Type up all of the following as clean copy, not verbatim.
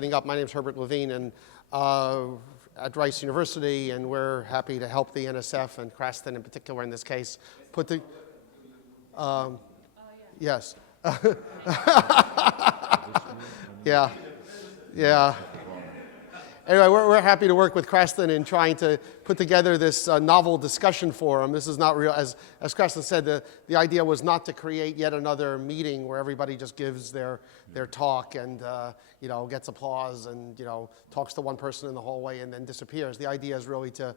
Up. My name is Herbert Levine, and at Rice University, and we're happy to help the NSF and Cranston in particular in this case put the yes yeah. Anyway, we're happy to work with Cranston in trying to put together this novel discussion forum. This is not real, as Cranston said, the idea was not to create yet another meeting where everybody just gives their talk and gets applause and talks to one person in the hallway and then disappears. The idea is really to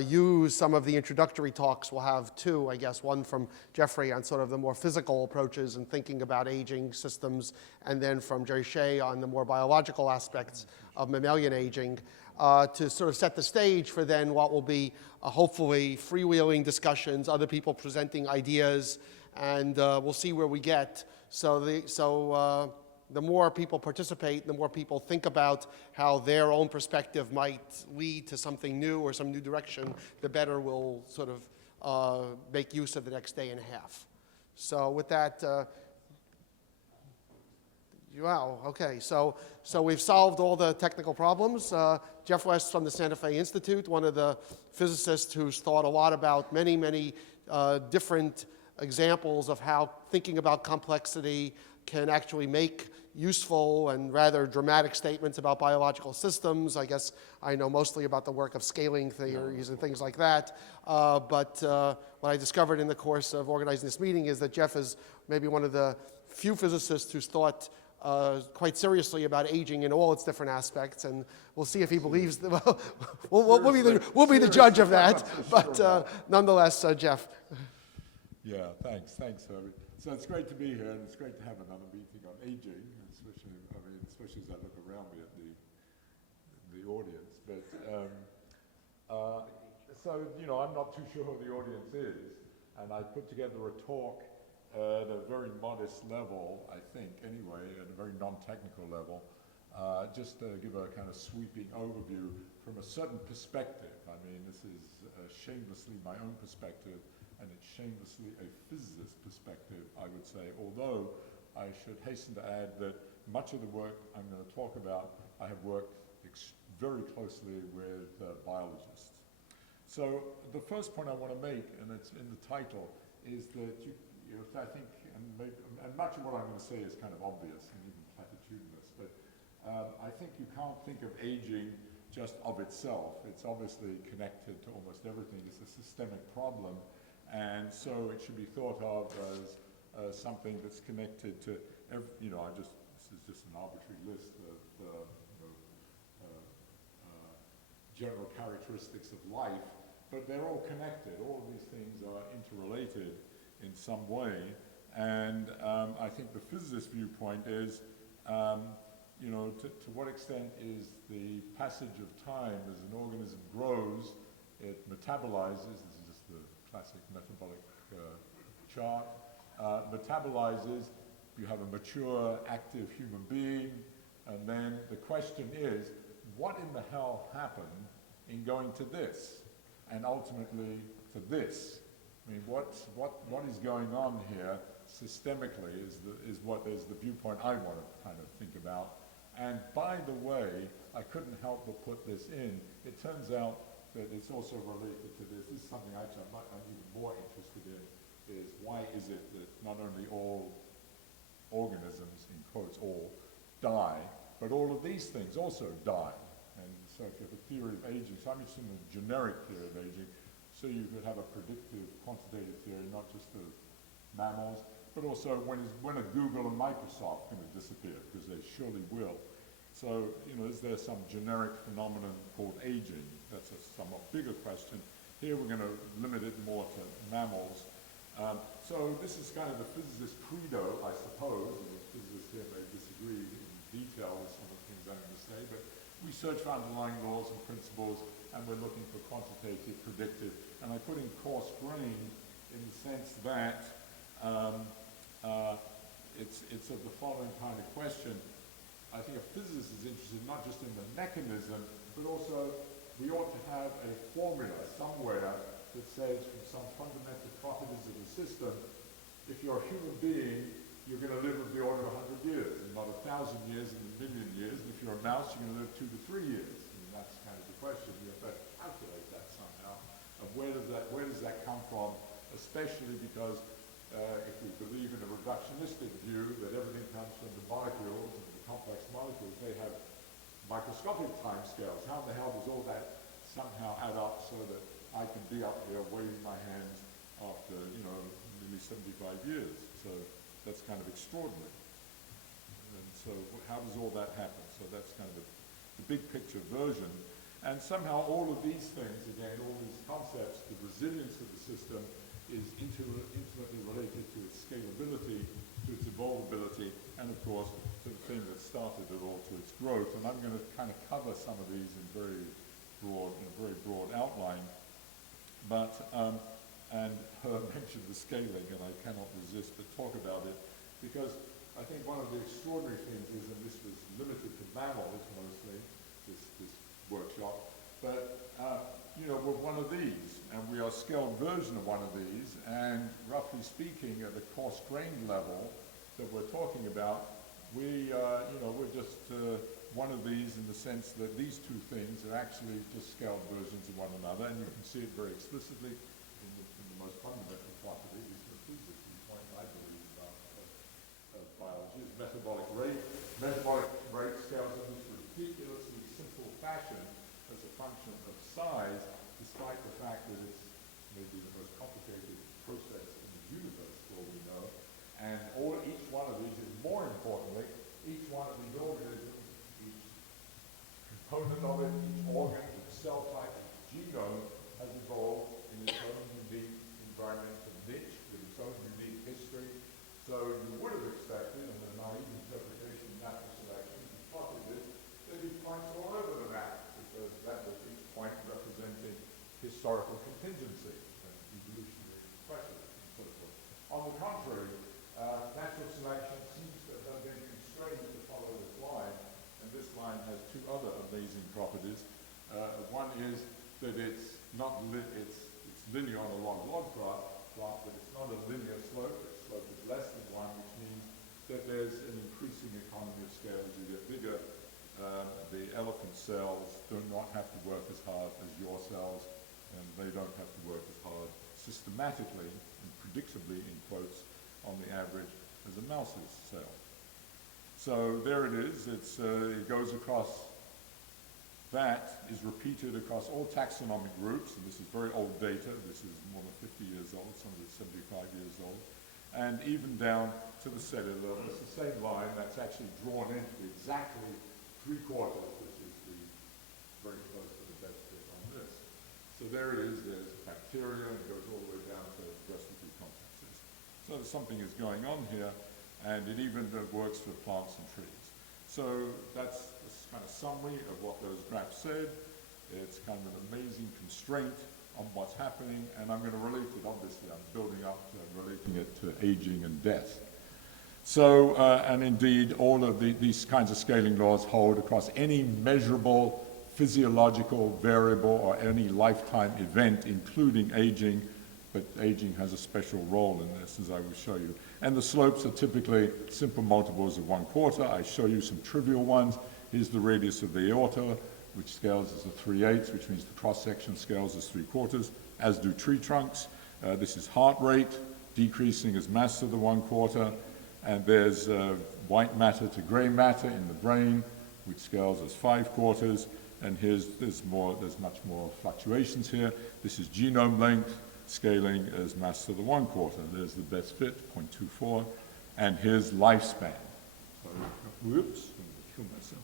use some of the introductory talks. We'll have two, I guess, one from Geoffrey on sort of the more physical approaches and thinking about aging systems, and then from Jerry Shea on the more biological aspects of mammalian aging, to sort of set the stage for then what will be hopefully freewheeling discussions, other people presenting ideas, and we'll see where we get. So the more people participate, the more people think about how their own perspective might lead to something new or some new direction, the better we'll sort of make use of the next day and a half. So with that, wow, okay, so we've solved all the technical problems. Jeff West from the Santa Fe Institute, one of the physicists who's thought a lot about many different examples of how thinking about complexity can actually make useful and rather dramatic statements about biological systems. I guess I know mostly about the work of scaling theories and things like that. But what I discovered in the course of organizing this meeting is that Jeff is maybe one of the few physicists who's thought quite seriously about aging in all its different aspects, and we'll see if he believes that. Well, we'll be the judge of that. But nonetheless, Jeff. Yeah, thanks, Herbert. So it's great to be here, and it's great to have another meeting on aging, especially as I look around me at the audience. But I'm not too sure who the audience is, and I put together a talk at a very modest level, I think, anyway, at a very non-technical level, just to give a kind of sweeping overview from a certain perspective. I mean, this is shamelessly my own perspective, and it's shamelessly a physicist's perspective, I would say, although I should hasten to add that much of the work I'm going to talk about, I have worked very closely with biologists. So the first point I want to make, and it's in the title, is that I think, and much of what I'm going to say is kind of obvious and even platitudinous, but I think you can't think of aging just of itself. It's obviously connected to almost everything. It's a systemic problem, and so it should be thought of as something that's connected to, this is just an arbitrary list of general characteristics of life, but they're all connected. All of these things are interrelated in some way, and I think the physicist viewpoint is, to what extent is the passage of time as an organism grows, it metabolizes, this is just the classic metabolic chart, metabolizes, you have a mature, active human being, and then the question is, what in the hell happened in going to this, and ultimately to this? I mean, what is going on here systemically is the viewpoint I want to kind of think about. And by the way, I couldn't help but put this in. It turns out that it's also related to this. This is something actually I'm even more interested in, is why is it that not only all organisms, in quotes, all die, but all of these things also die. And so if you have a theory of aging, so I'm interested in a generic theory of aging, so you could have a predictive quantitative theory, not just of mammals, but also when are Google and Microsoft going to disappear, because they surely will. So, is there some generic phenomenon called aging? That's a somewhat bigger question. Here we're going to limit it more to mammals. So this is kind of the physicist credo, I suppose, and the physicists here may disagree in detail with some of the things I'm going to say, but we search for underlying laws and principles, and we're looking for quantitative, predictive, and I put in coarse-grained in the sense that it's of the following kind of question. I think a physicist is interested not just in the mechanism, but also we ought to have a formula somewhere that says from some fundamental properties of the system, if you're a human being, you're going to live of the order of 100 years, and not 1,000 years and a million years. And if you're a mouse, you're going to live 2 to 3 years. And that's kind of the question. You have to calculate that somehow. And where does that come from? Especially because if we believe in a reductionistic view that everything comes from the molecules and the complex molecules, they have microscopic time scales. How in the hell does all that somehow add up so that I can be up here waving my hands after, nearly 75 years? So that's kind of extraordinary. And so how does all that happen? So that's kind of the big picture version. And somehow all of these things, again, all these concepts, the resilience of the system is intimately related to its scalability, to its evolvability, and of course, to the thing that started it all, to its growth. And I'm going to kind of cover some of these in a very broad outline. But, and her mentioned the scaling, and I cannot resist but talk about it, because I think one of the extraordinary things is, and this was limited to mammals mostly, this workshop, but we're one of these, and we are a scaled version of one of these, and roughly speaking, at the coarse-grained level that we're talking about, we're just one of these in the sense that these two things are actually just scaled versions of one another, and you can see it very explicitly in the most fundamental property, at least the physics viewpoint, I believe, of biology, is metabolic rate. Metabolic rate scales in this ridiculously simple fashion as a function of size, despite the fact that it's maybe the most complicated process in the universe, for all we know. And each one of these is, more importantly, each one of these organisms, each component of it, each organ, each cell type, each genome has evolved in its own unique environmental niche with its own unique history. So you would have expected, in the naive interpretation of natural selection, if you plotted this, there'd be points all over the map, because that was each point representing historical contingency, and evolutionary pressure, and so forth. On the contrary, natural selection seems to have been constrained to follow this line, and this line has two other amazing properties. One is that it's linear on a log-log plot, but it's not a linear slope. Its slope is less than 1, which means that there's an increasing economy of scale as you get bigger. The elephant cells do not have to work as hard as your cells, and they don't have to work as hard systematically and predictably, in quotes, on the average as a mouse's cell. So there it is. It goes across, that is repeated across all taxonomic groups, and this is very old data. This is more than 50 years old, some of it 75 years old, and even down to the cellular level. It's the same line that's actually drawn into exactly 3/4, which is very close to the best fit on this. So there it is. There's bacteria, and it goes all the way down to respiratory complexes. So something is going on here, and it even works for plants and trees. So that's this kind of summary of what those graphs said. It's kind of an amazing constraint on what's happening, and I'm going to relate it, obviously, I'm building up to relating it to aging and death. So, and indeed, all of these kinds of scaling laws hold across any measurable physiological variable or any lifetime event, including aging, but aging has a special role in this, as I will show you. And the slopes are typically simple multiples of 1/4. I show you some trivial ones. Here's the radius of the aorta, which scales as a 3/8, which means the cross-section scales as 3/4, as do tree trunks. This is heart rate, decreasing as mass to the 1/4. And there's white matter to gray matter in the brain, which scales as 5/4. And there's much more fluctuations here. This is genome length, scaling as mass to the 1/4. There's the best fit, 0.24. And here's lifespan. So, whoops, I'm going to kill myself.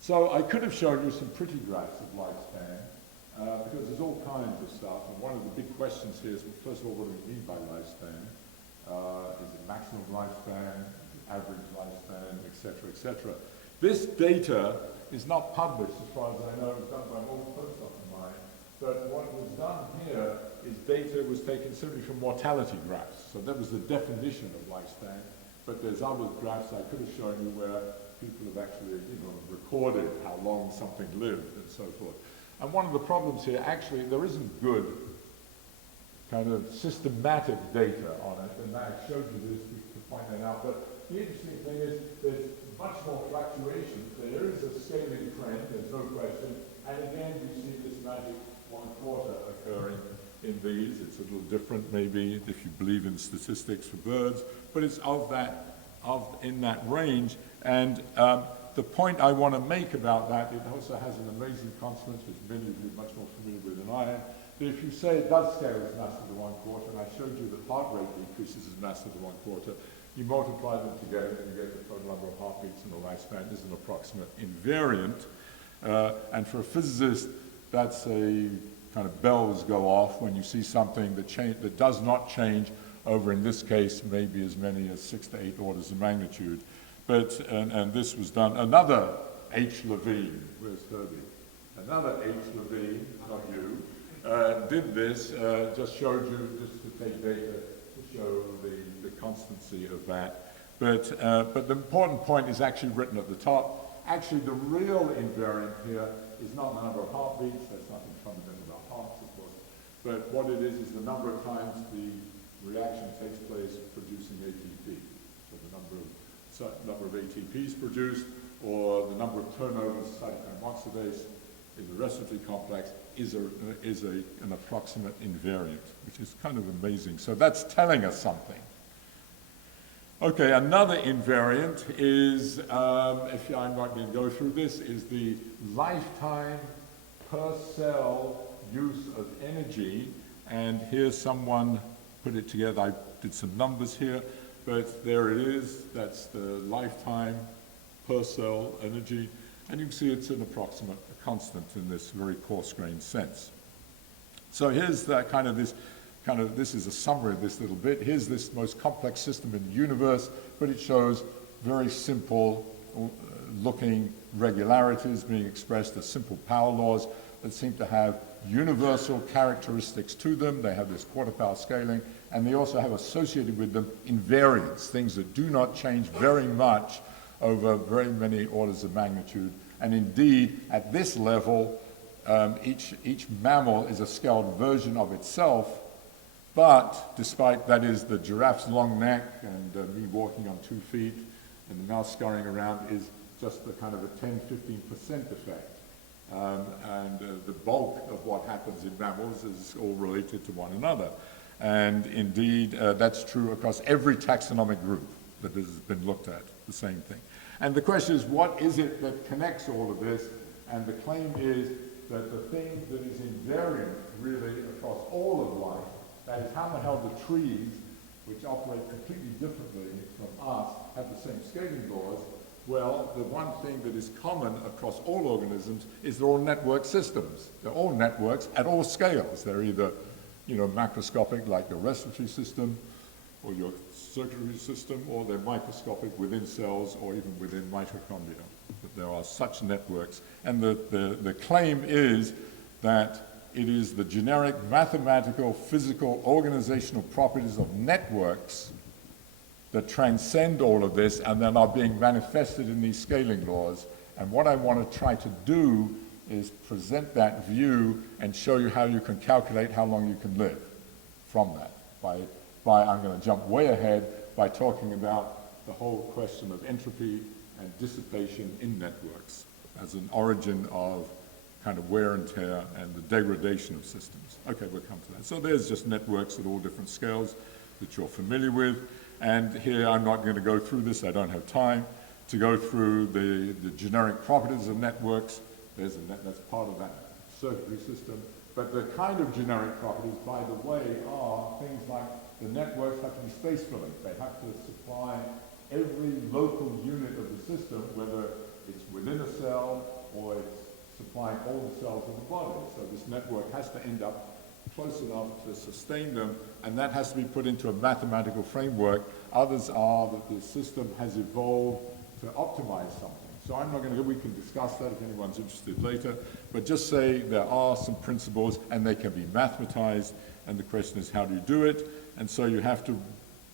So I could have shown you some pretty graphs of lifespan, because there's all kinds of stuff. And one of the big questions here is, well, first of all, what do we mean by lifespan? Is it maximum lifespan, average lifespan, et cetera, et cetera. This data is not published, as far as I know. It was done by an old postdoc of mine. But what was done here is data was taken simply from mortality graphs. So that was the definition of lifespan. But there's other graphs I could have shown you where people have actually, recorded how long something lived and so forth. And one of the problems here, actually, there isn't good kind of systematic data on it, and I showed you this point that out. But the interesting thing is there's much more fluctuation. There is a scaling trend, there's no question. And again, we see this magic 1/4 occurring in these. It's a little different maybe if you believe in statistics for birds, but it's in that range. And the point I want to make about that, it also has an amazing consequence, which many of you are much more familiar with than I am. That if you say it does scale as mass to the 1/4, and I showed you that heart rate decreases as mass to the 1/4, you multiply them together and you get the total number of heartbeats in the lifespan is an approximate invariant. And for a physicist, that's a kind of bells go off when you see something that does not change over, in this case, maybe as many as 6 to 8 orders of magnitude. But, and this was done, another H. Levine, where's Herbie? Another H. Levine, not you, did this, just showed you, just to take data to show the constancy of that. But the important point is actually written at the top. Actually, the real invariant here is not the number of heartbeats, that's nothing fundamental about hearts, of course, but what it is the number of times the reaction takes place producing ATP. So the number of ATPs produced, or the number of turnovers of cytochrome oxidase in the respiratory complex is an approximate invariant, which is kind of amazing. So that's telling us something. Okay, another invariant is, if I'm not going to go through this, is the lifetime per cell use of energy. And here's someone put it together. I did some numbers here, but there it is. That's the lifetime per cell energy. And you can see it's an approximate constant in this very coarse-grained sense. So here's that this is a summary of this little bit. Here's this most complex system in the universe, but it shows very simple looking regularities being expressed as simple power laws that seem to have universal characteristics to them. They have this quarter power scaling, and they also have associated with them invariants, things that do not change very much over very many orders of magnitude. And indeed, at this level, each mammal is a scaled version of itself. But despite, that is, the giraffe's long neck and me walking on 2 feet and the mouse scurrying around is just a kind of a 10-15% effect. And the bulk of what happens in mammals is all related to one another. And indeed, that's true across every taxonomic group that has been looked at, the same thing. And the question is, what is it that connects all of this? And the claim is that the thing that is invariant really across all of life, that is how the hell the trees, which operate completely differently from us, have the same scaling laws. Well, the one thing that is common across all organisms is they're all network systems. They're all networks at all scales. They're either, macroscopic like your respiratory system or your circulatory system, or they're microscopic within cells or even within mitochondria. But there are such networks. And the claim is that it is the generic mathematical, physical, organizational properties of networks that transcend all of this and then are being manifested in these scaling laws. And what I want to try to do is present that view and show you how you can calculate how long you can live from that. I'm going to jump way ahead by talking about the whole question of entropy and dissipation in networks as an origin of kind of wear and tear and the degradation of systems. Okay, we'll come to that. So there's just networks at all different scales that you're familiar with. And here I'm not going to go through this, I don't have time to go through the generic properties of networks. There's that's part of that circuitry system. But the kind of generic properties, by the way, are things like the networks have to be space-filling. They have to supply every local unit of the system, whether it's within a cell or it's supplying all the cells in the body. So this network has to end up close enough to sustain them, and that has to be put into a mathematical framework. Others are that the system has evolved to optimize something. So I'm not going to, we can discuss that if anyone's interested later, but just say there are some principles and they can be mathematized, and the question is how do you do it? And so you have to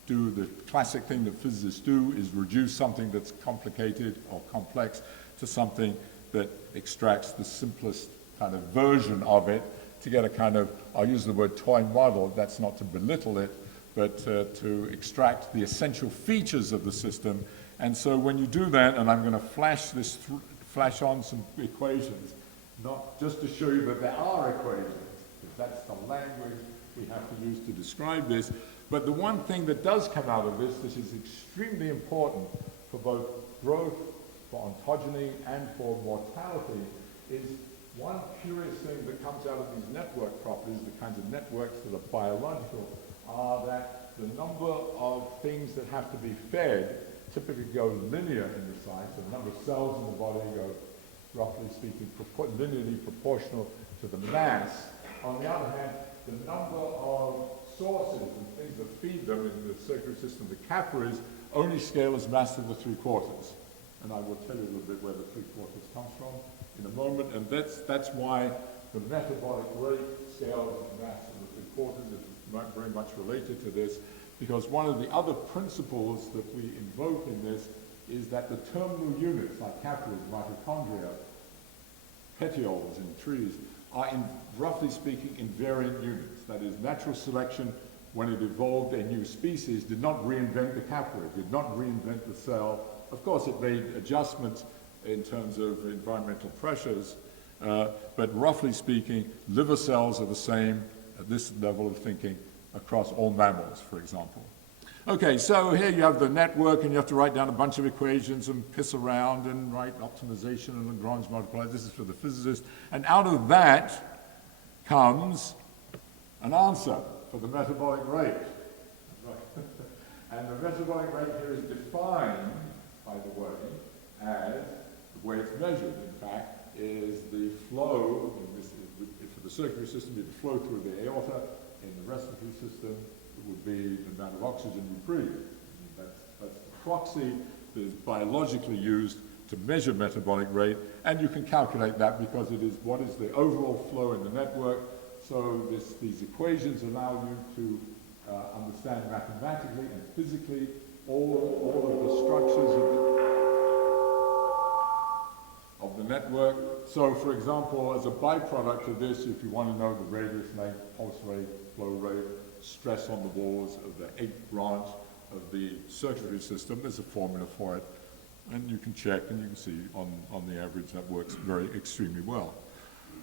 do the classic thing that physicists do, is reduce something that's complicated or complex to something that extracts the simplest kind of version of it to get a kind of, I'll use the word toy model, that's not to belittle it, but to extract the essential features of the system. And so when you do that, and I'm going to flash on some equations, not just to show you that there are equations, because that's the language we have to use to describe this, but the one thing that does come out of this, which is extremely important for both growth, for ontogeny, and for mortality, is one curious thing that comes out of these network properties, the kinds of networks that are biological, are that the number of things that have to be fed typically go linear in the size. So the number of cells in the body go, roughly speaking, linearly proportional to the mass. On the other hand, the number of sources and things that feed them in the circulatory system, the capillaries, only scale as mass to the 3/4. And I will tell you a little bit where the 3/4 comes from in a moment. And that's why the metabolic rate scales as mass to the 3/4 is very much related to this, because one of the other principles that we invoke in this is that the terminal units, like capillaries, mitochondria, petioles in trees, are, roughly speaking, invariant units. That is, natural selection, when it evolved a new species, did not reinvent the capillary, did not reinvent the cell. Of course, it made adjustments in terms of environmental pressures, but roughly speaking, liver cells are the same at this level of thinking across all mammals, for example. Okay, so here you have the network, and you have to write down a bunch of equations and piss around and write optimization and Lagrange multipliers. This is for the physicist. And out of that comes an answer for the metabolic rate. And the metabolic rate here is defined, by the way, as the way it's measured, in fact, is the flow, for the circulatory system, it'd flow through the aorta. In the respiratory system, it would be the amount of oxygen you breathe. That's the proxy that is biologically used to measure metabolic rate, and you can calculate that because it is what is the overall flow in the network. So these equations allow you to understand mathematically and physically all of the structures of the network. So, for example, as a byproduct of this, if you want to know the radius, length, pulse rate, flow rate, stress on the walls of the 8th branch of the circulatory system, there's a formula for it. And you can check, and you can see on the average that works extremely well.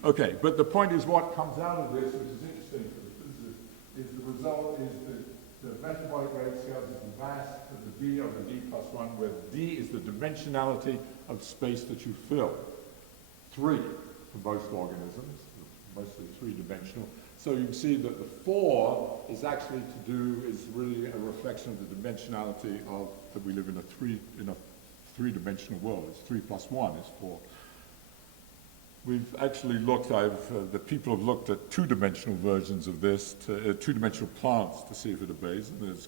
Okay, but the point is what comes out of this, which is interesting for the physicist, is the result is that the metabolic rate scales as the mass of the D over D plus 1, where D is the dimensionality of space that you fill. 3 for most organisms, mostly 3-dimensional. So you can see that the 4 is actually is really a reflection of the dimensionality of that we live in a three-dimensional world. It's 3 plus 1 is 4. We've actually looked, the people have looked at 2-dimensional versions of this, 2-dimensional plants to see if it obeys, and there's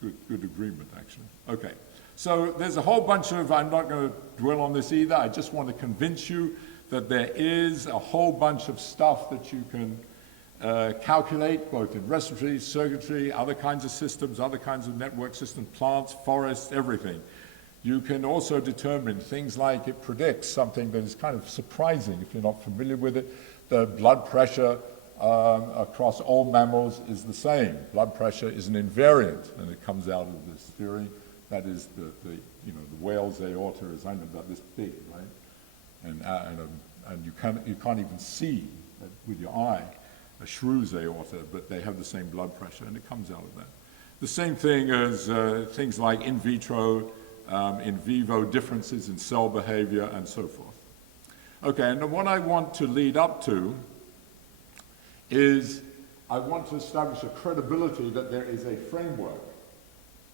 good agreement, actually. Okay, so there's a whole bunch of, I'm not going to dwell on this either, I just want to convince you that there is a whole bunch of stuff that you can calculate, both in respiratory, circulatory, other kinds of systems, other kinds of network systems, plants, forests, everything. You can also determine things like it predicts something that is kind of surprising if you're not familiar with it. The blood pressure across all mammals is the same. Blood pressure is an invariant, and it comes out of this theory. That is the whale's aorta is about this big, right? And you can't even see with your eye a shrew's aorta, but they have the same blood pressure, and it comes out of that. The same thing as things like in vitro, in vivo differences in cell behavior, and so forth. Okay, and what I want to lead up to is I want to establish a credibility that there is a framework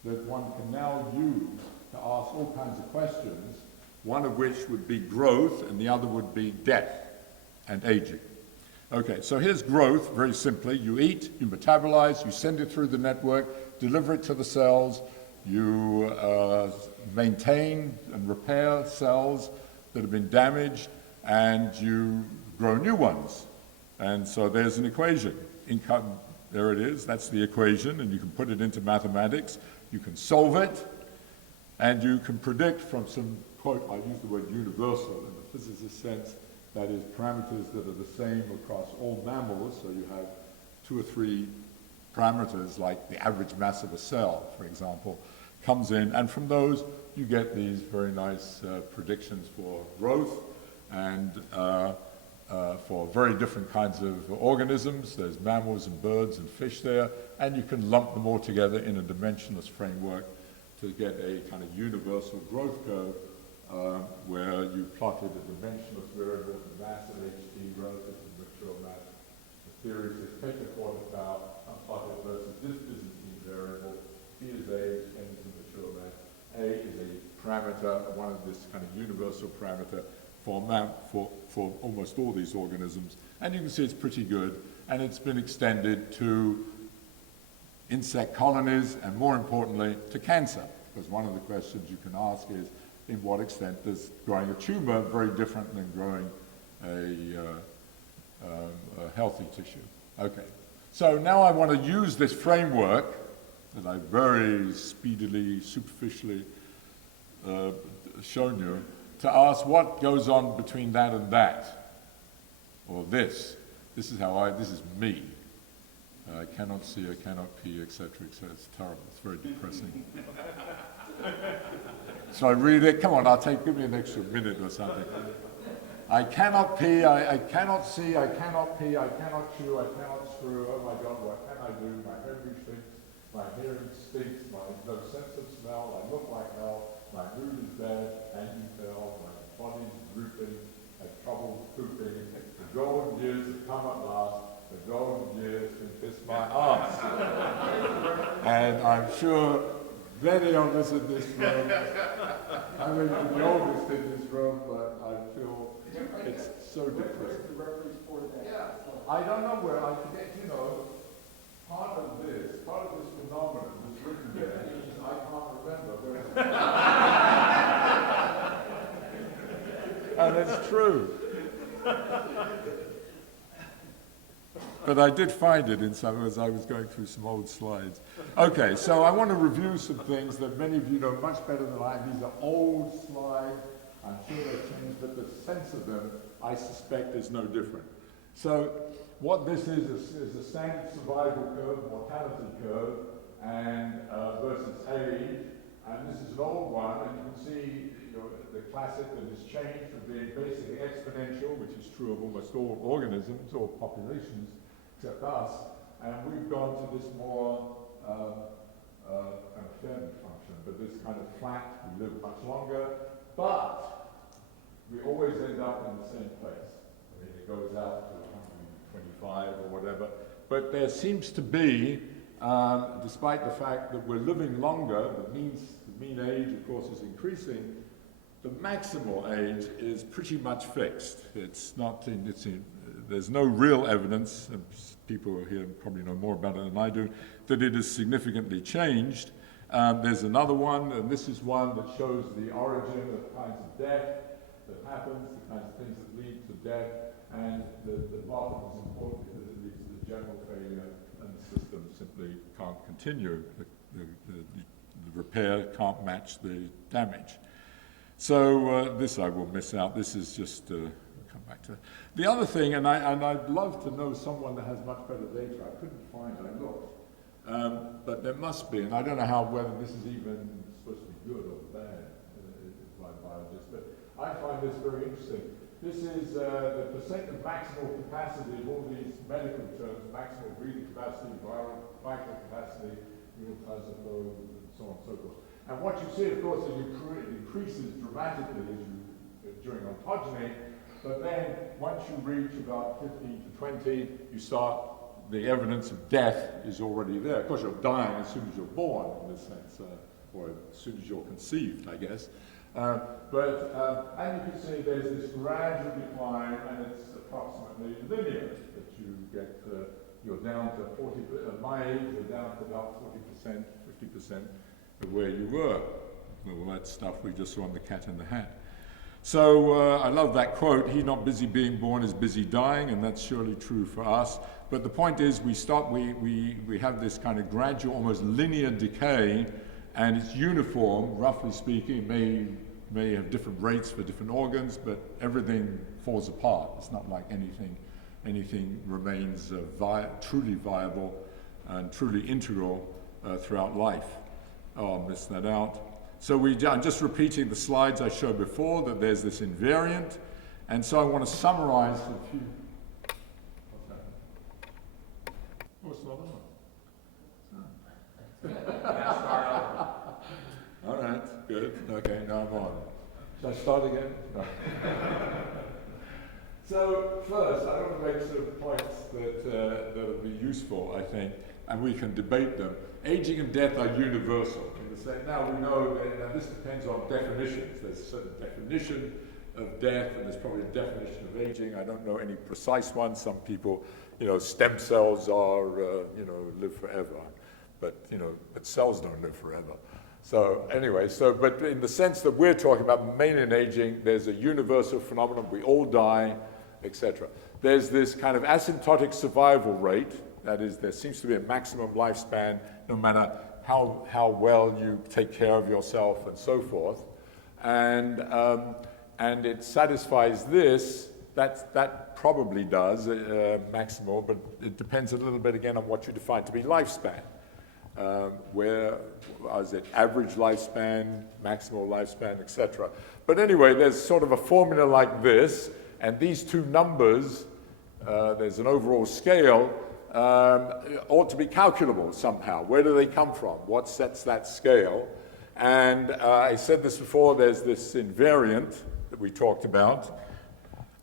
that one can now use to ask all kinds of questions, one of which would be growth, and the other would be death and aging. Okay, so here's growth, very simply. You eat, you metabolize, you send it through the network, deliver it to the cells, you maintain and repair cells that have been damaged, and you grow new ones. And so there's an equation. There it is, that's the equation, and you can put it into mathematics. You can solve it, and you can predict from some, quote, I use the word universal in the physicist sense, that is parameters that are the same across all mammals, so you have 2 or 3 parameters like the average mass of a cell, for example, comes in, and from those you get these very nice predictions for growth and for very different kinds of organisms. There's mammals and birds and fish there, and you can lump them all together in a dimensionless framework to get a kind of universal growth curve where you plotted a dimensionless variable, the mass of HT relative to mature mass. The theory says take the quartile and plot it versus this Byzantine variable. T is age, N is the mature mass. A is a parameter, one of this kind of universal parameter for almost all these organisms. And you can see it's pretty good. And it's been extended to insect colonies and, more importantly, to cancer. Because one of the questions you can ask is, in what extent is growing a tumor very different than growing a healthy tissue? Okay. So now I want to use this framework that I've very speedily, superficially shown you, to ask what goes on between that and that, or this. This is this is me. I cannot see, I cannot pee, etc., etc. It's terrible, it's very depressing. So I read it, come on, give me an extra minute or something. I cannot pee, I cannot see, I cannot pee, I cannot chew, I cannot screw, oh my God, what can I do? My memory stinks, my hearing stinks, no sense of smell, I look like hell, my mood is bad, and you tell, my body's drooping, I have trouble pooping, the golden years have come at last, the golden years can kiss my ass. And I'm sure many of us in this room, I mean, the oldest in this room, but I feel it's so depressing. I don't know where, I forget, part of this phenomenon is written there, I can't remember where. And it's true. But I did find it in some, as I was going through some old slides. Okay, so I want to review some things that many of you know much better than I. These are old slides. I'm sure they've changed, but the sense of them, I suspect, is no different. So what this is a standard survival curve, mortality curve, and versus age. And this is an old one, and you can see the classic that has changed from being basically exponential, which is true of almost all organisms or populations, except us, and we've gone to this more kind of fairness function, but this kind of flat, we live much longer, but we always end up in the same place. I mean, it goes out to 125 or whatever, but there seems to be, despite the fact that we're living longer, the mean age, of course, is increasing, the maximal age is pretty much fixed. It's not, there's no real evidence, and people here probably know more about it than I do, that it has significantly changed. There's another one, and this is one that shows the origin of kinds of death that happens, the kinds of things that lead to death, and the bottom is important because it leads to the general failure, and the system simply can't continue. The repair can't match the damage. So this I will miss out. This is just, I'll come back to it. The other thing, and I'd love to know someone that has much better data. I couldn't find it, I looked. But there must be, and I don't know whether this is even supposed to be good or bad by biologists, but I find this very interesting. This is the percent of maximal capacity of all these medical terms, maximal breathing capacity, vital capacity, neuroplasm, and so on and so forth. And what you see, of course, is it increases dramatically during ontogeny, but then once you reach about 15 to 20, you start, the evidence of death is already there. Of course, you're dying as soon as you're born, in this sense, or as soon as you're conceived, I guess. And you can see there's this gradual decline, and it's approximately linear, that you get, you're down to 40, at my age, you're down to about 40%, 50%. Of where you were. All that stuff we just saw on the Cat in the Hat. So I love that quote, he not busy being born is busy dying, and that's surely true for us. But the point is we have this kind of gradual, almost linear decay, and it's uniform, roughly speaking. It may have different rates for different organs, but everything falls apart. It's not like anything remains truly viable and truly integral throughout life. Oh, I missed that out. So I'm just repeating the slides I showed before, that there's this invariant. And so I want to summarize a few. What's that? Oh, it's not on. All right, good. Okay, now I'm on. Should I start again? No. So first, I want to make sort of points that will be useful, I think, and we can debate them. Aging and death are universal. Now we know that, and this depends on definitions. There's a certain definition of death, and there's probably a definition of aging. I don't know any precise one. Some people, stem cells are, live forever, but cells don't live forever. So anyway, but in the sense that we're talking about mammalian aging, there's a universal phenomenon. We all die, etc. There's this kind of asymptotic survival rate. That is, there seems to be a maximum lifespan, no matter how well you take care of yourself and so forth. And it satisfies this. That probably does maximal, but it depends a little bit again on what you define to be lifespan. Where is it average lifespan, maximal lifespan, etc. But anyway, there's sort of a formula like this, and these two numbers, there's an overall scale, ought to be calculable somehow. Where do they come from? What sets that scale? And I said this before, there's this invariant that we talked about.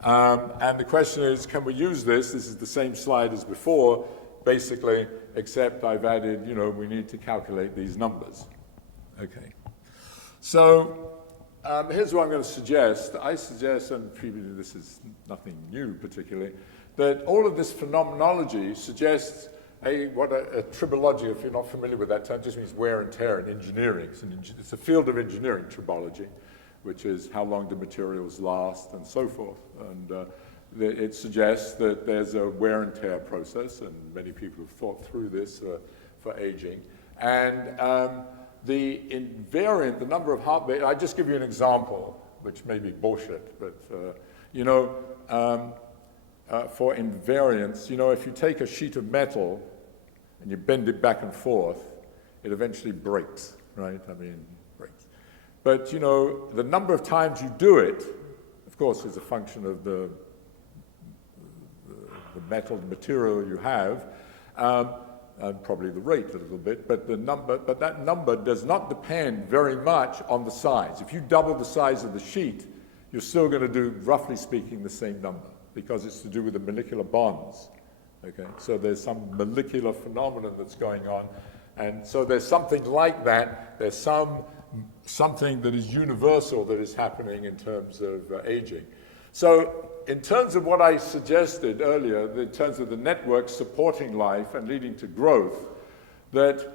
And the question is, can we use this? This is the same slide as before, basically, except I've added, we need to calculate these numbers. Okay. So here's what I'm going to suggest. I suggest, and this is nothing new particularly, that all of this phenomenology suggests what a tribology, if you're not familiar with that term, just means wear and tear in engineering. It's a field of engineering, tribology, which is how long do materials last and so forth. And it suggests that there's a wear and tear process, and many people have thought through this for aging. And the invariant, the number of heartbeats, I just give you an example, which may be bullshit, but for invariance, if you take a sheet of metal and you bend it back and forth, it eventually breaks, right? Breaks. But, the number of times you do it, of course, is a function of the metal, the material you have, and probably the rate a little bit, but that number does not depend very much on the size. If you double the size of the sheet, you're still going to do, roughly speaking, the same number, because it's to do with the molecular bonds. Okay, so there's some molecular phenomenon that's going on, and so there's something like that. There's something that is universal that is happening in terms of aging. So in terms of what I suggested earlier, in terms of the network supporting life and leading to growth, that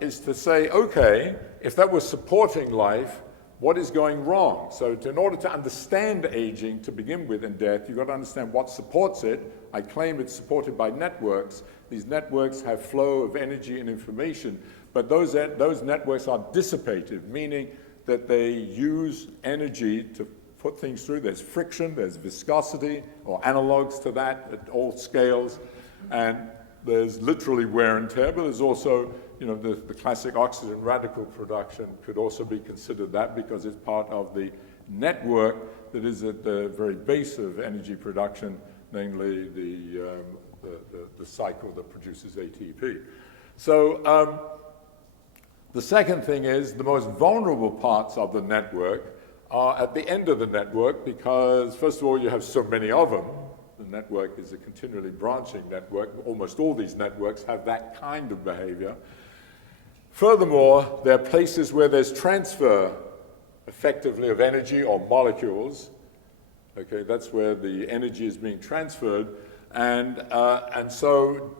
is to say, okay, if that was supporting life, what is going wrong? So in order to understand aging to begin with and death, you've got to understand what supports it. I claim it's supported by networks. These networks have flow of energy and information, but those networks are dissipative, meaning that they use energy to put things through. There's friction, there's viscosity, or analogs to that at all scales, and there's literally wear and tear, but there's also, the classic oxygen radical production could also be considered that, because it's part of the network that is at the very base of energy production, namely the cycle that produces ATP. So the second thing is the most vulnerable parts of the network are at the end of the network, because first of all, you have so many of them. The network is a continually branching network. Almost all these networks have that kind of behavior. Furthermore, there are places where there's transfer, effectively, of energy or molecules. Okay, that's where the energy is being transferred, and so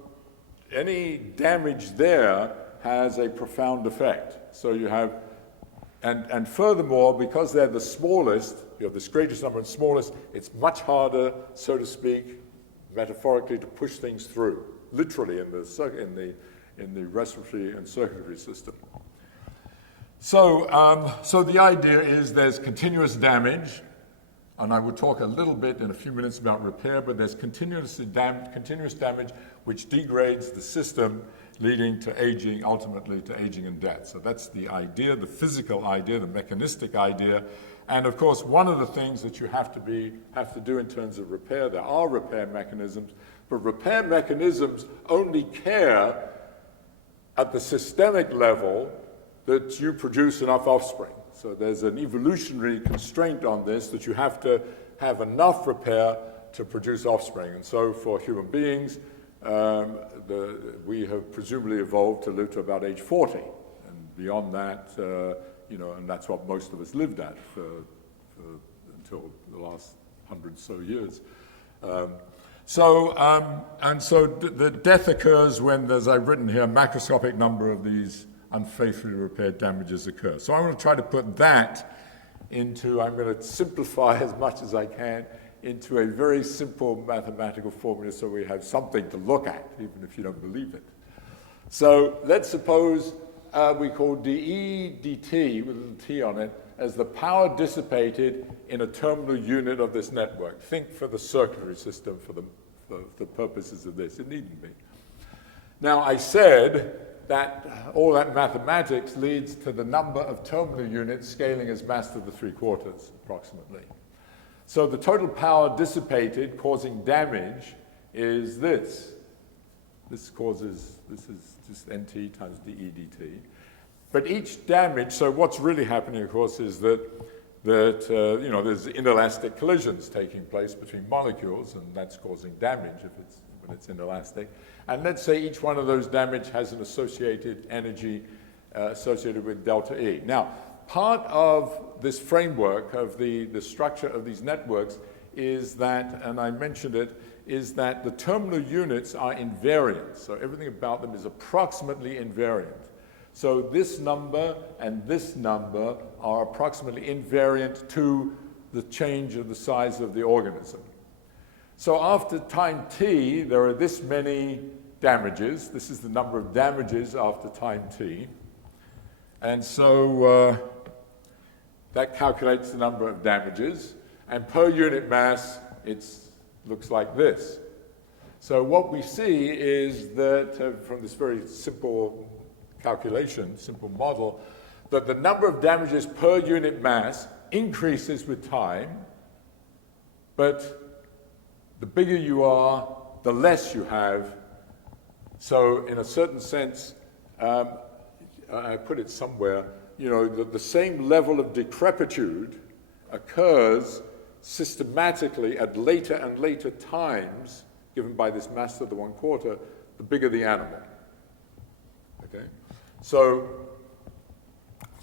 any damage there has a profound effect. So you have, and furthermore, because they're the smallest, you have this greatest number and smallest, it's much harder, so to speak, metaphorically, to push things through, literally in the respiratory and circulatory system. So, so the idea is there's continuous damage, And I will talk a little bit in a few minutes about repair, but there's continuous damage which degrades the system, leading to aging, ultimately to aging and death. So that's the idea, the physical idea, the mechanistic idea. And of course, one of the things that you have to do in terms of repair, there are repair mechanisms, but repair mechanisms only care at the systemic level that you produce enough offspring. So there's an evolutionary constraint on this, that you have to have enough repair to produce offspring. And so for human beings, we have presumably evolved to live to about age 40. And beyond that, and that's what most of us lived at until the last 100 so years. The death occurs when, as I've written here, a macroscopic number of these unfaithfully repaired damages occur. So I'm going to try to put that into, I'm going to simplify as much as I can into a very simple mathematical formula so we have something to look at, even if you don't believe it. So let's suppose we call dE dt, with a little t on it, as the power dissipated in a terminal unit of this network. Think for the circulatory system for the purposes of this. It needn't be. Now, I said that all that mathematics leads to the number of terminal units scaling as mass to the 3/4, approximately. So the total power dissipated causing damage is this. This is just NT times dE dt. But each damage, so what's really happening, of course, is that there's inelastic collisions taking place between molecules, and that's causing damage when it's inelastic. And let's say each one of those damage has an associated energy associated with delta E. Now, part of this framework of the structure of these networks is that, and I mentioned it, is that the terminal units are invariant. So everything about them is approximately invariant. So this number and this number are approximately invariant to the change of the size of the organism. So after time t, there are this many damages. This is the number of damages after time t. And so that calculates the number of damages. And per unit mass, it looks like this. So what we see is that from this very simple calculation, simple model, that the number of damages per unit mass increases with time, but the bigger you are, the less you have. So in a certain sense, I put it somewhere, the same level of decrepitude occurs systematically at later and later times, given by this mass to the 1/4, the bigger the animal. Okay? So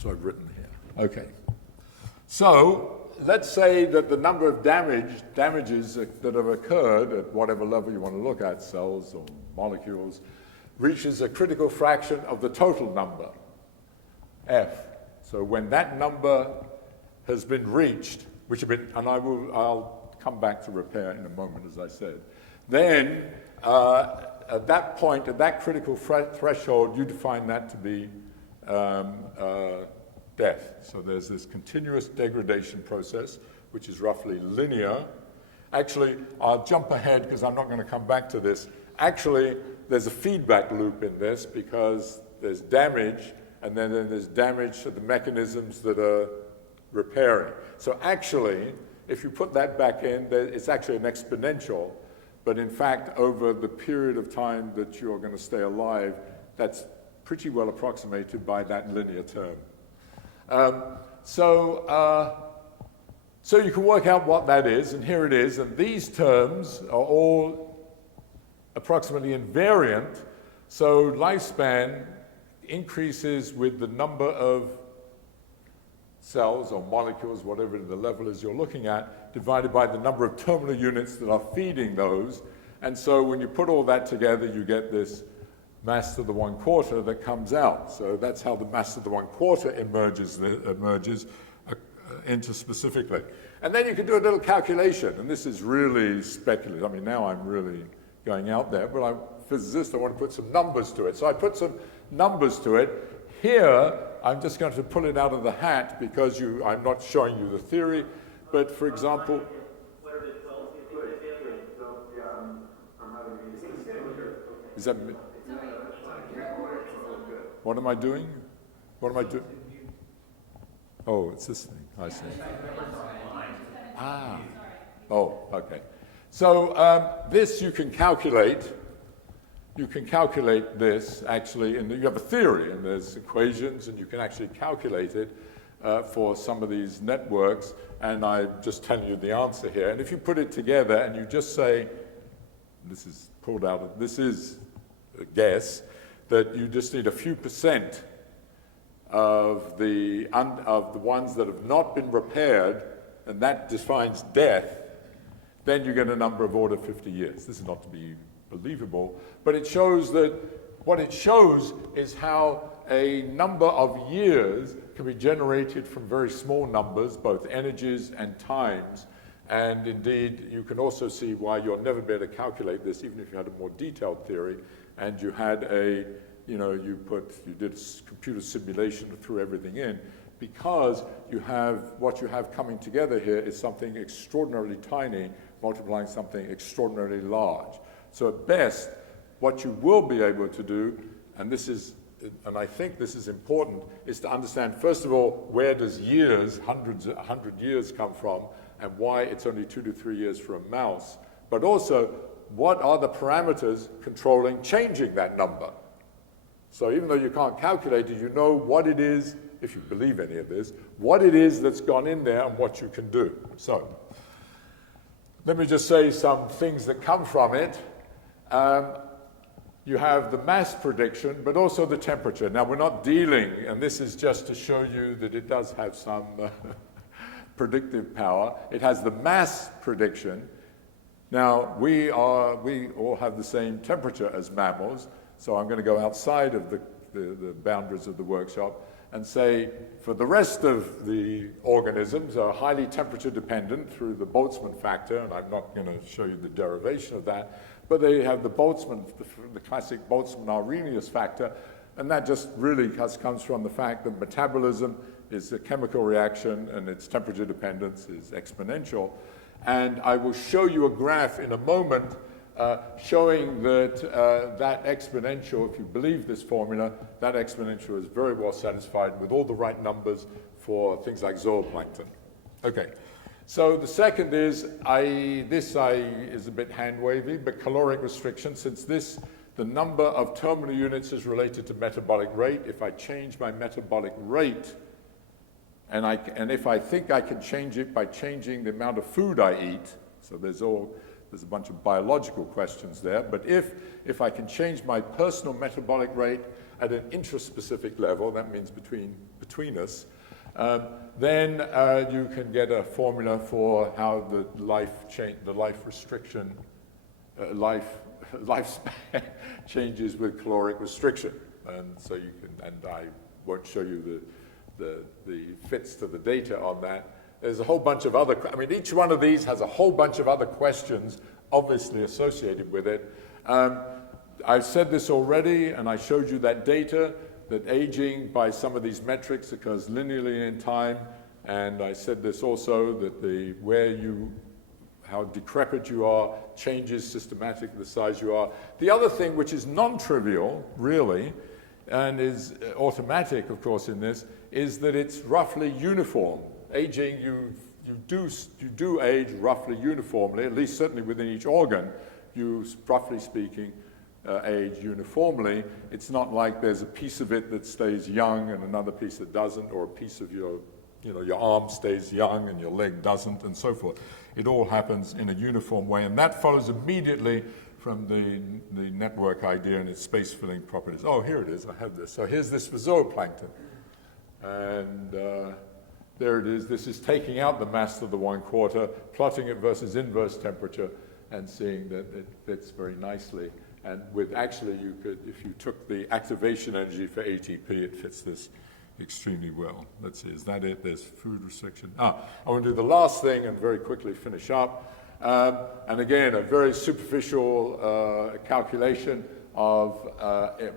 I've written here. Okay. So let's say that the number of damages that have occurred at whatever level you want to look at, cells or molecules, reaches a critical fraction of the total number, F. So when that number has been reached, and I'll come back to repair in a moment, as I said, then at that point, at that critical threshold, you define that to be death. So there's this continuous degradation process, which is roughly linear. Actually, I'll jump ahead because I'm not going to come back to this. Actually, there's a feedback loop in this because there's damage, and then there's damage to the mechanisms that are repairing. So actually, if you put that back in, it's actually an exponential. But in fact, over the period of time that you're going to stay alive, that's pretty well approximated by that linear term. So you can work out what that is, and here it is. And these terms are all approximately invariant. So lifespan increases with the number of cells or molecules, whatever the level is you're looking at, divided by the number of terminal units that are feeding those. And so when you put all that together, you get this mass to the 1/4 that comes out. So that's how the mass to the 1/4 emerges into specifically. And then you can do a little calculation, and this is really speculative. I mean, now I'm really going out there, but I'm a physicist, I want to put some numbers to it. So I put some numbers to it. Here, I'm just going to pull it out of the hat because I'm not showing you the theory, But for example, is that me? What am I doing? What am I doing? Oh, it's this thing. I see. Ah. Oh, okay. So this you can calculate. You can calculate this actually, and you have a theory, and there's equations, and you can actually calculate it for some of these networks. And I'm just telling you the answer here. And if you put it together and you just say, this is pulled out of, this is a guess, that you just need a few percent of the ones that have not been repaired, and that defines death, then you get a number of order 50 years. This is not to be believable, but it shows that what it shows is how a number of years can be generated from very small numbers, both energies and times. And indeed, you can also see why you'll never be able to calculate this, even if you had a more detailed theory, and you had a, you know, you did a computer simulation and threw everything in, because you have, what you have coming together here is something extraordinarily tiny multiplying something extraordinarily large. So at best, what you will be able to do, and this is, and I think this is important, is to understand, first of all, where does years, 100 years come from, and why it's only 2 to 3 years for a mouse, but also, what are the parameters controlling changing that number? So even though you can't calculate it, you know what it is, if you believe any of this, what it is that's gone in there and what you can do. So let me just say some things that come from it. You have the mass prediction, but also the temperature. Now, we're not dealing, and this is just to show you that it does have some predictive power. It has the mass prediction. Now, we all have the same temperature as mammals, so I'm going to go outside of the boundaries of the workshop and say, for the rest of the organisms are highly temperature dependent through the Boltzmann factor, and I'm not going to show you the derivation of that, but they have the Boltzmann, the classic Boltzmann-Arrhenius factor, and that just really comes from the fact that metabolism is a chemical reaction and its temperature dependence is exponential. And I will show you a graph in a moment showing that that exponential, if you believe this formula, that exponential is very well satisfied with all the right numbers for things like zooplankton. Okay, so the second is, this is a bit hand-wavy, but caloric restriction, since the number of terminal units is related to metabolic rate. If I change my metabolic rate, and if I think I can change it by changing the amount of food I eat, so there's a bunch of biological questions there, but if I can change my personal metabolic rate at an intraspecific level, that means between us, then you can get a formula for how the lifespan changes with caloric restriction. And so you can, and I won't show you the fits to the data on that. There's a whole bunch of other, I mean, each one of these has a whole bunch of other questions obviously associated with it. I've said this already, and I showed you that data, that aging by some of these metrics occurs linearly in time, and I said this also, that how decrepit you are changes systematically the size you are. The other thing, which is non-trivial, really, and is automatic, of course, in this, is that it's roughly uniform. Aging, you do age roughly uniformly, at least certainly within each organ, you, roughly speaking, age uniformly. It's not like there's a piece of it that stays young and another piece that doesn't, or a piece of your arm stays young and your leg doesn't, and so forth. It all happens in a uniform way, and that follows immediately from the network idea and its space-filling properties. Oh, here it is, I have this. So here's this for zooplankton. And there it is. This is taking out the mass to the 1/4, plotting it versus inverse temperature, and seeing that it fits very nicely. And with actually, you could, if you took the activation energy for ATP, it fits this extremely well. Let's see, is that it? There's food restriction. I want to do the last thing and very quickly finish up. And again, a very superficial calculation of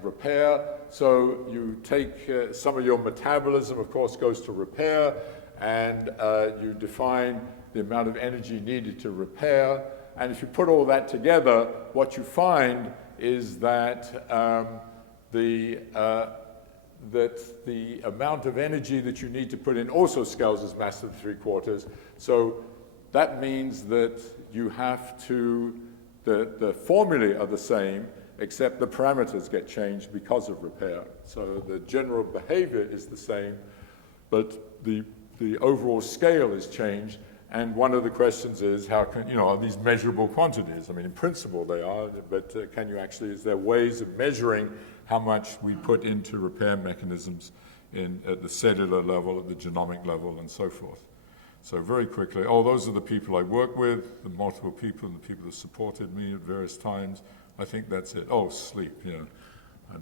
repair. So you take some of your metabolism, of course, goes to repair. and you define the amount of energy needed to repair. And if you put all that together, what you find is that the amount of energy that you need to put in also scales as mass to the 3/4. So that means that you have to, the formulae are the same, except the parameters get changed because of repair. So the general behavior is the same, but the overall scale is changed. And one of the questions is, how can, are these measurable quantities? I mean, in principle they are, but can you actually, is there ways of measuring how much we put into repair mechanisms at the cellular level, at the genomic level, and so forth? So very quickly, those are the people I work with, the multiple people and the people that supported me at various times. I think that's it. Sleep, I'm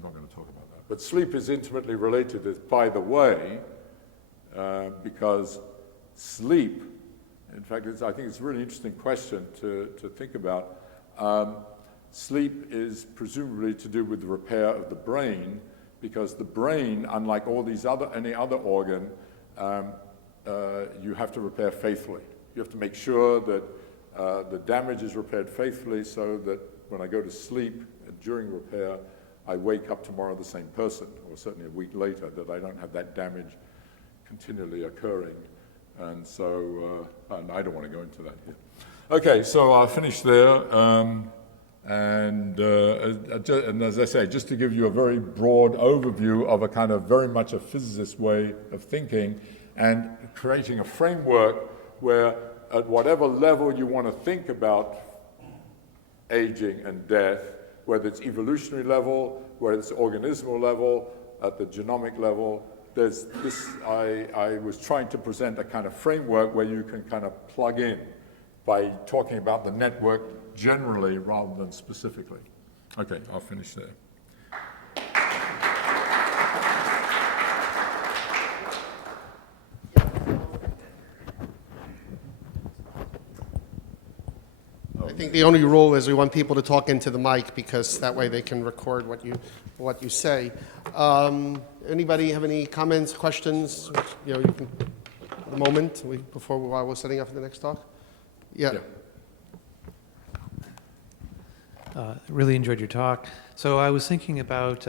not going to talk about that. But sleep is intimately related, by the way, because sleep, in fact, I think it's a really interesting question to think about. Sleep is presumably to do with the repair of the brain, because the brain, unlike any other organ, you have to repair faithfully. You have to make sure that the damage is repaired faithfully, so that when I go to sleep during repair, I wake up tomorrow the same person, or certainly a week later, that I don't have that damage continually occurring. And so, and I don't want to go into that here. Okay, so I'll finish there. And as I say, just to give you a very broad overview of a kind of very much a physicist way of thinking, and creating a framework where at whatever level you want to think about aging and death, whether it's evolutionary level, whether it's organismal level, at the genomic level, there's this, I was trying to present a kind of framework where you can kind of plug in by talking about the network generally rather than specifically. Okay, I'll finish there. I think the only rule is we want people to talk into the mic, because that way they can record what you say. Anybody have any comments, questions? You can, at the moment, while we're setting up for the next talk? Yeah. Really enjoyed your talk. So I was thinking about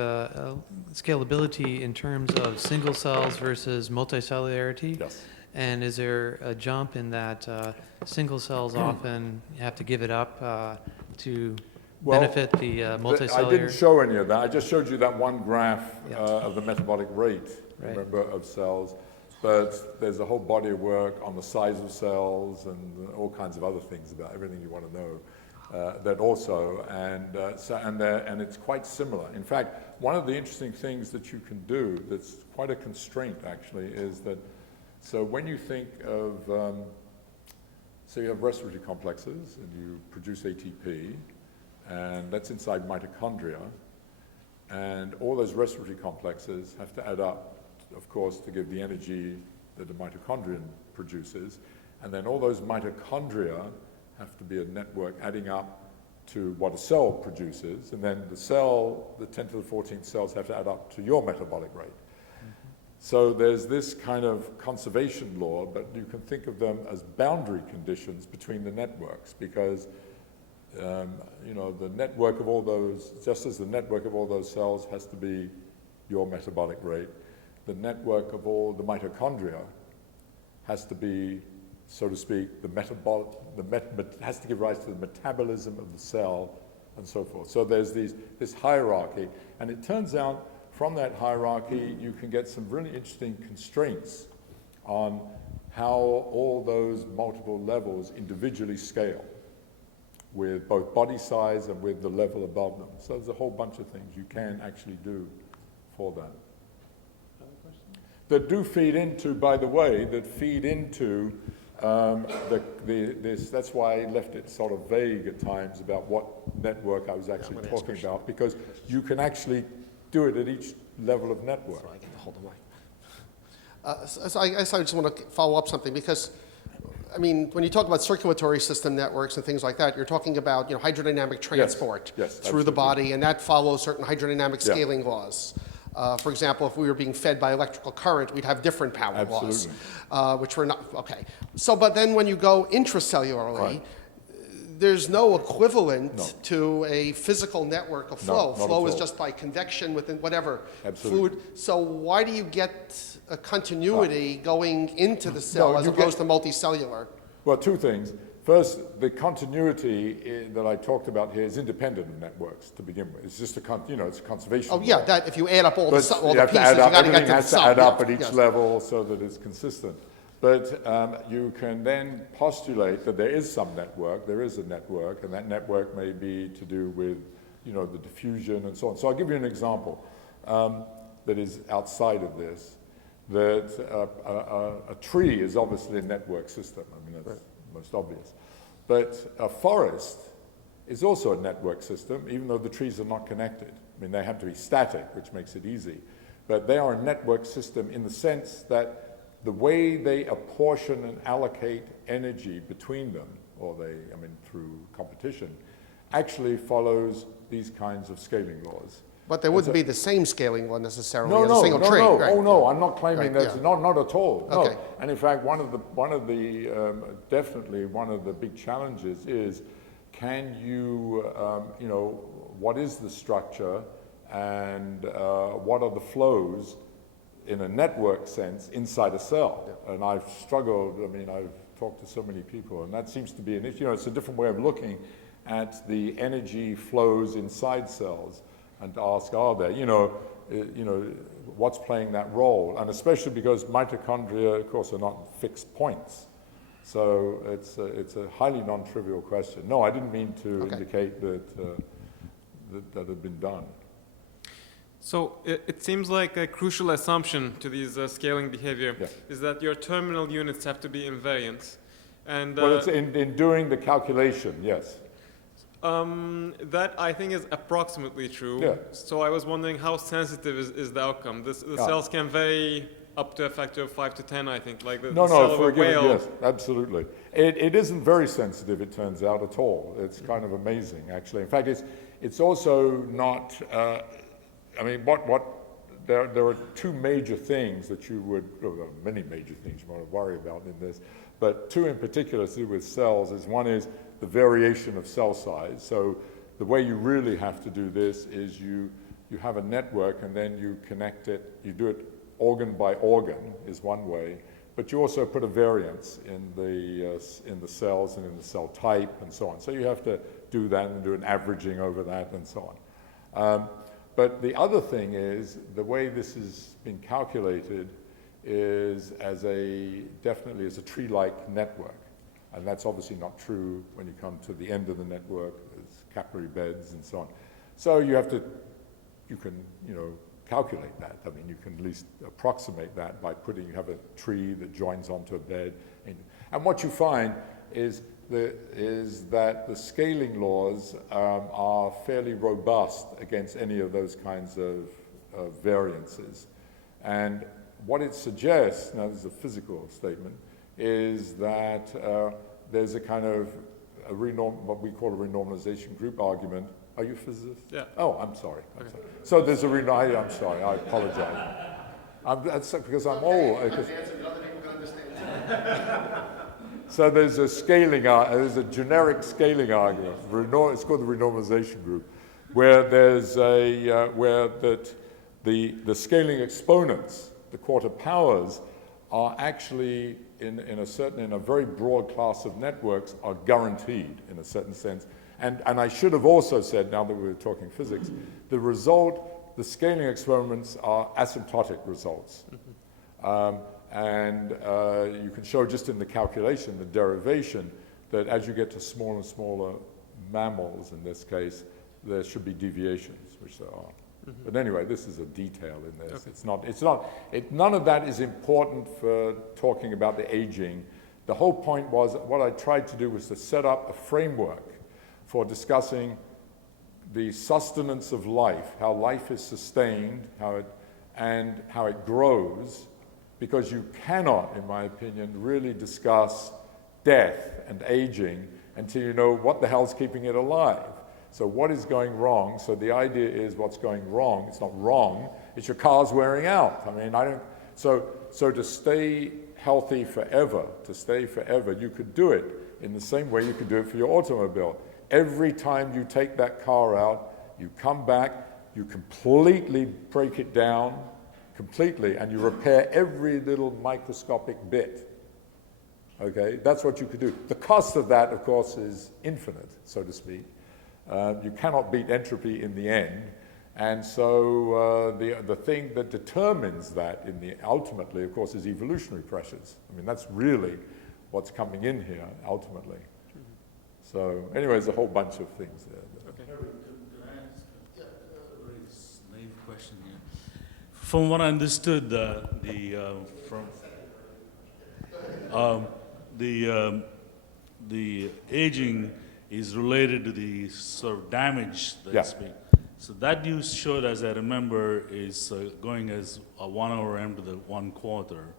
scalability in terms of single cells versus multicellularity. Yes. And is there a jump in that single cells often have to give it up to benefit the multicellular? I didn't show any of that. I just showed you that one graph of the metabolic rate, remember, of cells. But there's a whole body of work on the size of cells and all kinds of other things about everything you want to know. That also, and it's quite similar. In fact, one of the interesting things that you can do that's quite a constraint actually is that, so when you think of, so you have respiratory complexes and you produce ATP, and that's inside mitochondria, and all those respiratory complexes have to add up, of course, to give the energy that the mitochondrion produces, and then all those mitochondria have to be a network adding up to what a cell produces, and then the cell, the 10 to the 14th cells have to add up to your metabolic rate. So there's this kind of conservation law, but you can think of them as boundary conditions between the networks, because the network of all those, just as the network of all those cells has to be your metabolic rate, the network of all the mitochondria has to be, so to speak, has to give rise to the metabolism of the cell and so forth. So there's this hierarchy, and it turns out from that hierarchy you can get some really interesting constraints on how all those multiple levels individually scale with both body size and with the level above them. So there's a whole bunch of things you can actually do for that. That do feed into, by the way, that's why I left it sort of vague at times about what network I was actually talking about, because you can actually do it at each level of network. So I get to hold the mic. So I guess I just want to follow up something, because I mean, when you talk about circulatory system networks and things like that, you're talking about hydrodynamic transport yes, through the body, and that follows certain hydrodynamic scaling laws. For example, if we were being fed by electrical current, we'd have different power laws, which we're not, okay. So, but then when you go intracellularly, there's no equivalent to a physical network of flow. Flow is just by convection within whatever fluid. So why do you get a continuity going into the cell as opposed to multicellular? Well, two things. First, the continuity that I talked about here is independent of networks to begin with. It's just it's a conservation. Oh yeah, that if you add up all the pieces, you everything get to has the to sum. add up at each level so that it's consistent. But you can then postulate that there is some network, there is a network, and that network may be to do with, the diffusion and so on. So I'll give you an example that is outside of this. That a tree is obviously a network system. I mean, that's most obvious. But a forest is also a network system, even though the trees are not connected. I mean, they have to be static, which makes it easy. But they are a network system in the sense that the way they apportion and allocate energy between them, through competition, actually follows these kinds of scaling laws. But there wouldn't be the same scaling law necessarily as a single tree. Right? Oh no, I'm not claiming that's not at all. No. Okay. And in fact, definitely one of the big challenges is, can you, what is the structure and what are the flows in a network sense inside a cell? Yeah. And I've struggled. I've talked to so many people, and that seems to be an issue. It's a different way of looking at the energy flows inside cells. And to ask, are there, what's playing that role? And especially because mitochondria, of course, are not fixed points. So it's a highly non-trivial question. No, I didn't mean to indicate that had been done. So it seems like a crucial assumption to these scaling behavior is that your terminal units have to be invariant. And well, it's in doing the calculation, yes. That I think is approximately true. Yeah. So I was wondering how sensitive is the outcome? The cells can vary up to a factor of 5 to 10, I think. Like the cell of a whale. Yes, absolutely. It isn't very sensitive, it turns out, at all. It's kind of amazing, actually. In fact, it's also not. There are two major things that many major things you want to worry about in this, but two in particular to do with cells is one is the variation of cell size. So the way you really have to do this is you have a network and then you connect it, you do it organ by organ is one way, but you also put a variance in the cells and in the cell type and so on. So you have to do that and do an averaging over that and so on. But the other thing is the way this is being calculated is definitely as a tree-like network. And that's obviously not true when you come to the end of the network. There's capillary beds and so on. So you can calculate that. You can at least approximate that by you have a tree that joins onto a bed. And what you find is that the scaling laws are fairly robust against any of those kinds of variances. And what it suggests, now this is a physical statement, is that there's a kind of what we call a renormalization group argument. Are you a physicist? Yeah. Oh, I'm sorry. So there's I'm sorry, I apologize. That's because I'm old. So there's there's a generic scaling argument. It's called the renormalization group, where there's where the scaling exponents, the quarter powers, are actually in a very broad class of networks are guaranteed in a certain sense. And I should have also said, now that we're talking physics, the scaling experiments are asymptotic results. And you can show just in the calculation, the derivation, that as you get to smaller and smaller mammals, in this case, there should be deviations, which there are. But anyway, this is a detail in this. Okay. None of that is important for talking about the aging. The whole point was, what I tried to do was to set up a framework for discussing the sustenance of life, how life is sustained, and how it grows, because you cannot, in my opinion, really discuss death and aging until you know what the hell's keeping it alive. So what is going wrong? So the idea is what's going wrong. It's not wrong. It's your car's wearing out. I mean, so to stay healthy forever, you could do it in the same way you could do it for your automobile. Every time you take that car out, you come back, you completely break it down, completely, and you repair every little microscopic bit. Okay, that's what you could do. The cost of that, of course, is infinite, so to speak. You cannot beat entropy in the end. And so the thing that determines that ultimately, of course, is evolutionary pressures. I mean, that's really what's coming in here, ultimately. So anyway, there's a whole bunch of things there. Okay. Could I ask a very naive question here? From what I understood, the aging is related to the sort of damage that's being. So that you showed, as I remember, is going as a 1/m to the 1/4,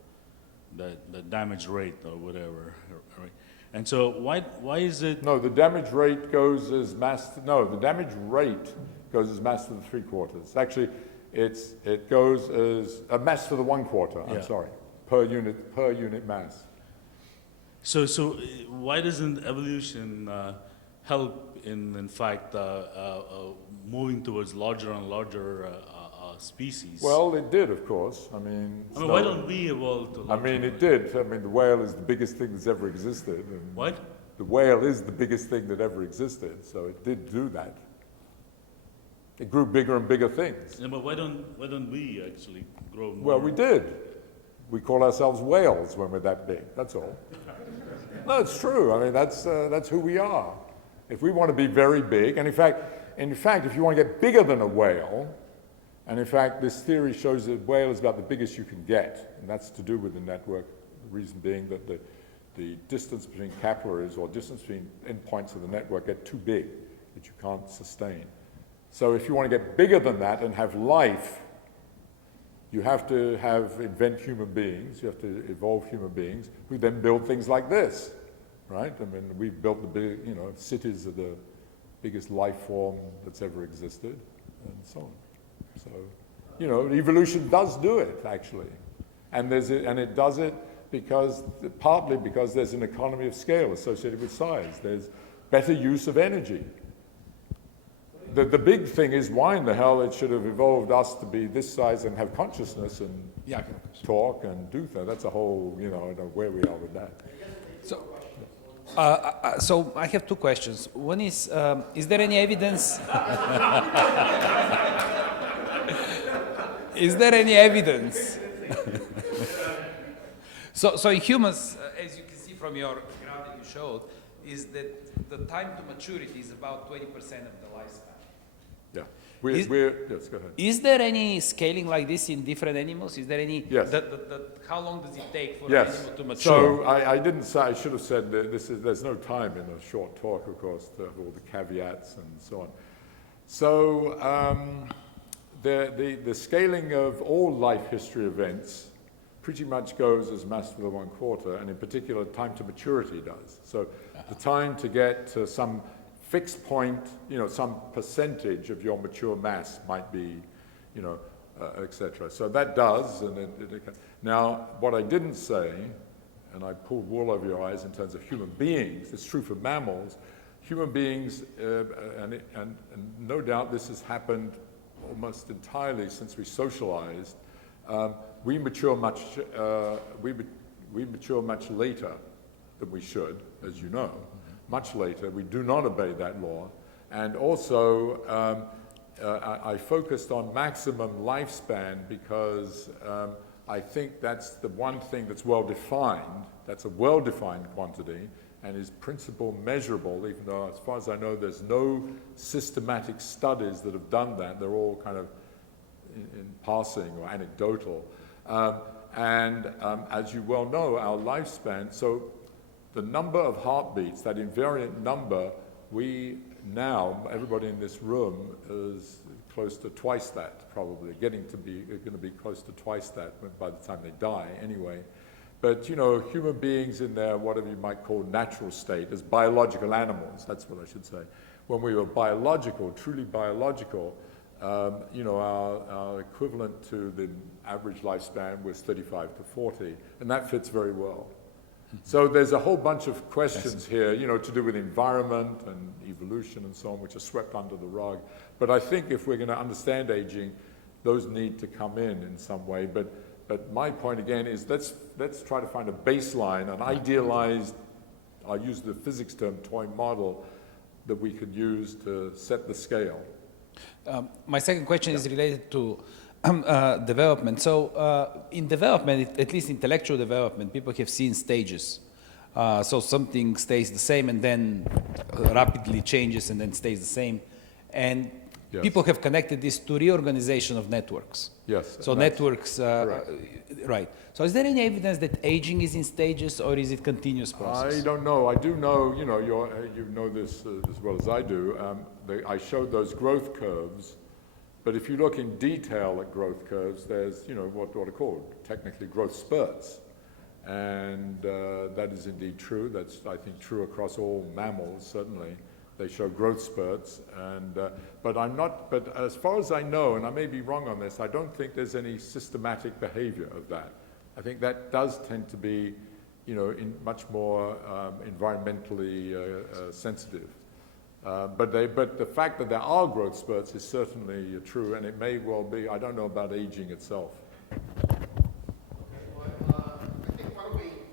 the damage rate or whatever, right? And so why is it? No, the damage rate goes as mass. The damage rate goes as mass to the 3/4. Actually, it goes as a mass to the 1/4. I'm sorry, per unit mass. So why doesn't evolution help in fact moving towards larger and larger species? Well, it did, of course. I mean, why don't we evolve to larger? I mean, it did. I mean, the whale is the biggest thing that's ever existed. And What? The whale is the biggest thing that ever existed, so it did do that. It grew bigger and bigger things. Yeah, but why don't we actually grow more? Well, we did. We call ourselves whales when we're that big. That's all. No, it's true. I mean, that's who we are. If we want to be very big, and in fact, if you want to get bigger than a whale, and in fact, this theory shows that whale is about the biggest you can get, and that's to do with the network. The reason being that the distance between capillaries or distance between endpoints of the network get too big that you can't sustain. So if you want to get bigger than that and have life, you have to invent human beings, you have to evolve human beings, who then build things like this, right? I mean, we've built the big, cities are the biggest life form that's ever existed, and so on. So, evolution does do it, actually. And it does it partly because there's an economy of scale associated with size. There's better use of energy. The big thing is why in the hell it should have evolved us to be this size and have consciousness and talk and do things. That's a whole, I don't know where we are with that. So I have two questions. One is there any evidence? Is there any evidence? So in humans, as you can see from your graph that you showed, is that the time to maturity is about 20% of the lifespan. Yeah. Is- Yes, go ahead. Is there any scaling like this in different animals? Is there any? Yes. How long does it take for an Yes. animal to mature? So I didn't say, I should have said that there's no time in a short talk, of course, to have all the caveats and so on. So the scaling of all life history events pretty much goes as mass to the 1/4, and in particular, time to maturity does. So the time to get to some fixed point, some percentage of your mature mass might be, etc. So that does, and now what I didn't say, and I pulled wool over your eyes in terms of human beings, it's true for mammals, human beings, and no doubt this has happened almost entirely since we socialized, we mature much later than we should, as you know. Much later. We do not obey that law. And also, I focused on maximum lifespan because I think that's the one thing that's well-defined. That's a well-defined quantity and is principle measurable, even though, as far as I know, there's no systematic studies that have done that. They're all kind of in passing or anecdotal. As you well know, our lifespan, so the number of heartbeats, that invariant number, everybody in this room is close to twice that, probably, going to be close to twice that by the time they die, anyway. But, human beings in their, whatever you might call natural state, as biological animals, that's what I should say. When we were biological, truly biological, you know, our equivalent to the average lifespan was 35 to 40, and that fits very well. So there's a whole bunch of questions here, you know, to do with environment and evolution and so on, which are swept under the rug. But I think if we're going to understand aging, those need to come in some way. But my point again is let's try to find a baseline, an idealized, I'll use the physics term, toy model that we could use to set the scale. My second question is related to development. So in development, at least intellectual development, people have seen stages. So something stays the same and then rapidly changes and then stays the same. And Yes. people have connected this to reorganization of networks. Yes. So networks, right. So is there any evidence that aging is in stages or is it continuous process? I don't know. I do know, you know, you know this as well as I do. I showed those growth curves, but if you look in detail at growth curves, there's, you know, what are called technically growth spurts. And that is indeed true. That's, I think, true across all mammals, certainly. They show growth spurts, and but as far as I know, and I may be wrong on this, I don't think there's any systematic behavior of that. I think that does tend to be, you know, much more environmentally sensitive. But the fact that there are growth spurts is certainly true, and it may well be, I don't know about aging itself.